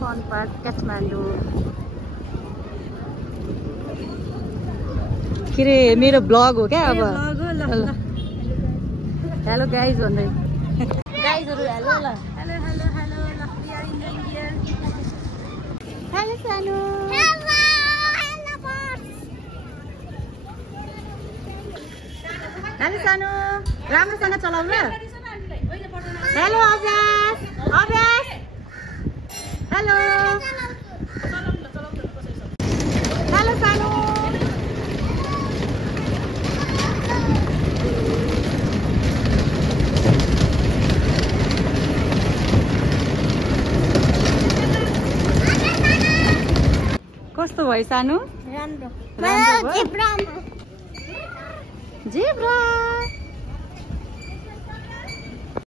Fun park Kathmandu. के अरे मेरो ब्लग हो क्या अब। हेलो गाइज भन्दै गाइजहरु हेलो ल। हेलो हेलो हेलो ल we are in here. Hello सानो। हेलो हेलो बस। हेलो सानो राम्रोसँग चलाउ ल। हेलो अभ्यास अभ्यास हेलो हेलो सानो। कस्तो भयो सानो? राम्रो राम्रो जेब्रा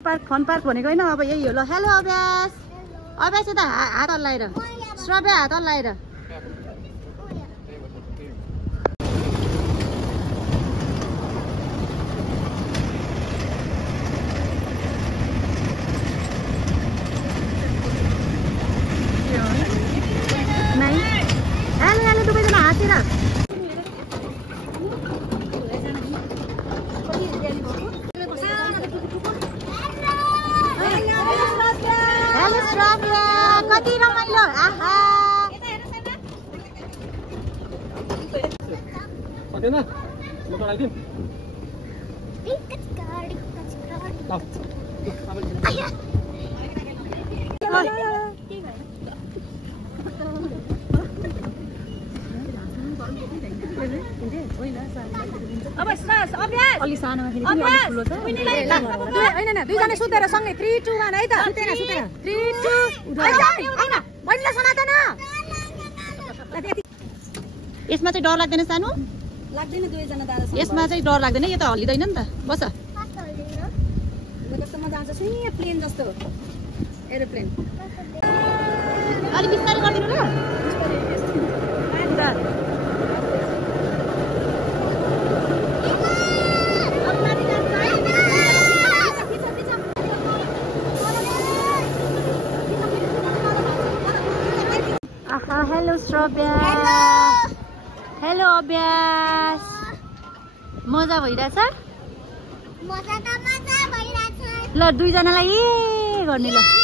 पार्क फन पार्क भनेको हैन अब यही हो ल। हेलो अभ्यास अभ्यास यता हात हल्लाएर श्रव्य हात हल्लाएर। हेलो हेलो दुवैजना हाँसेर। हेलो श्रव्य कति रमाइलो। आहा अलि सानो ठुलो छ हैन दुईजना सुतेर सँगै 3 2 1 है त। सुतेर 3 2 हैन बढ्ला समातेन। यसमा चाहिँ डर लाग्दैन सानो? लाग्दैन दुईजना दादा सँग। यसमा चाहिँ डर लाग्दैन यो त हल्लिदैन नि त। बस कस्तो मजा आउँछ सुनि प्लेन जस्तो एरोप्लेन। अलि बिस्तारै गर्दिनु ल। आहा हेलो श्रव्य हेलो अभ्यास मजा भइरहेछ? मजा त मजा भइरहेछ ल दुईजनालाई ए गर्ने ल।